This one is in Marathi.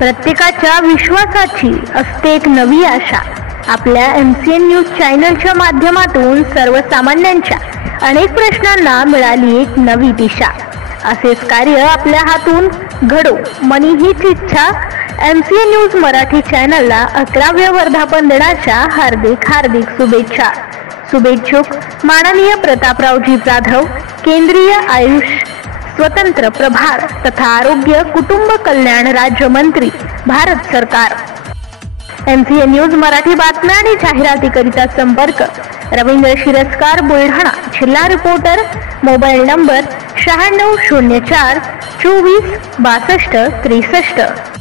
प्रत्येकाच्या विश्वासाची असते एक नवी आशा। आपल्या MCN न्यूज चॅनलच्या माध्यमातून सर्वसामान्यांच्या अनेक प्रश्नांना मिळाली एक नवी दिशा। असेच कार्य आपल्या हातून घडो मनी हीच इच्छा। MCN न्यूज मराठी चॅनलला 11व्या वर्धापन दिनाच्या हार्दिक शुभेच्छा। शुभेच्छुक माननीय प्रतापरावजी जाधव, केंद्रीय आयुष स्वतंत्र प्रभार तथा आरोग्य कुटुंब कल्याण राज्यमंत्री, भारत सरकार। MCN न्यूज मराठी बातम्या आणि जाहिरातीकरिता संपर्क रवींद्र शिरस्कार, बुलढाणा। जिल्हा रिपोर्टर, मोबाईल नंबर 9604 24 62 63।